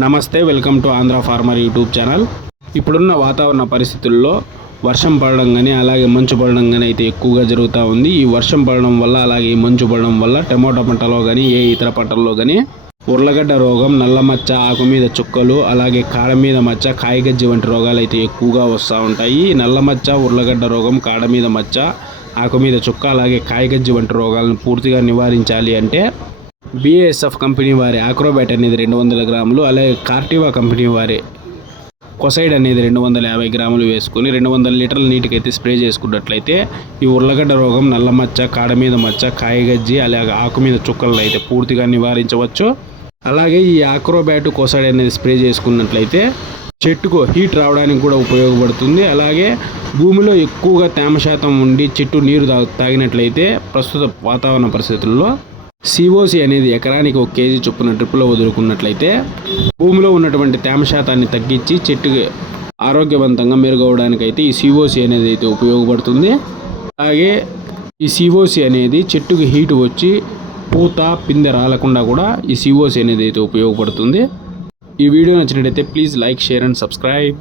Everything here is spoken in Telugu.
నమస్తే welcome to Andhra farmer YouTube channel. ఇప్పుడున్న వాతావరణ పరిస్థితుల్లో వర్షం పడడం కానీ అలాగే మంచు పడడం కానీ అయితే ఎక్కువగా జరుగుతూ ఉంది. ఈ వర్షం పడడం వల్ల అలాగే మంచు పడడం వల్ల టమోటా పంటలో కానీ ఏ ఇతర పంటల్లో కానీ ఉర్లగడ్డ రోగం నల్ల మచ్చ ఆకు మీద చుక్కలు అలాగే కాడ మీద మచ్చ కాయగజ్జి వంటి రోగాలు అయితే ఎక్కువగా వస్తూ ఉంటాయి. ఈ నల్ల మచ్చ ఉర్లగడ్డ రోగం కాడ మీద మచ్చ ఆకు మీద చుక్క అలాగే కాయగజ్జి వంటి రోగాలను పూర్తిగా నివారించాలి అంటే బిఏఎస్ఎఫ్ కంపెనీ వారి ఆక్రోబ్యాట్ అనేది రెండు వందల గ్రాములు అలాగే కార్టివా కంపెనీ వారి కొసైడ్ అనేది రెండు వందల యాభై గ్రాములు వేసుకొని రెండు వందల లీటర్ల నీటికి అయితే స్ప్రే చేసుకున్నట్లయితే ఈ ఉర్లగడ్డ రోగం నల్ల మచ్చ కాడ మీద మచ్చ కాయగజ్జి అలాగే ఆకు మీద చుక్కలను అయితే పూర్తిగా నివారించవచ్చు. అలాగే ఈ ఆక్రోబ్యాట్ కొసైడ్ అనేది స్ప్రే చేసుకున్నట్లయితే చెట్టుకు హీట్ రావడానికి కూడా ఉపయోగపడుతుంది. అలాగే భూమిలో ఎక్కువగా తేమ శాతం ఉండి చెట్టు నీరు తాగినట్లయితే ప్రస్తుత వాతావరణ పరిస్థితుల్లో సిఓసి అనేది ఎకరానికి ఒక కేజీ చొప్పున డ్రిప్లో వదులుకున్నట్లయితే భూమిలో ఉన్నటువంటి తేమ శాతాన్ని తగ్గించి చెట్టుకి ఆరోగ్యవంతంగా మెరుగవడానికి అయితే ఈ సిఓసి అనేది అయితే ఉపయోగపడుతుంది. అలాగే ఈ సిఓసి అనేది చెట్టుకి హీట్ వచ్చి పూత పిందె రాలకుండా కూడా ఈ సిఓసి అనేది అయితే ఉపయోగపడుతుంది. ఈ వీడియో నచ్చినట్లయితే please like share and subscribe.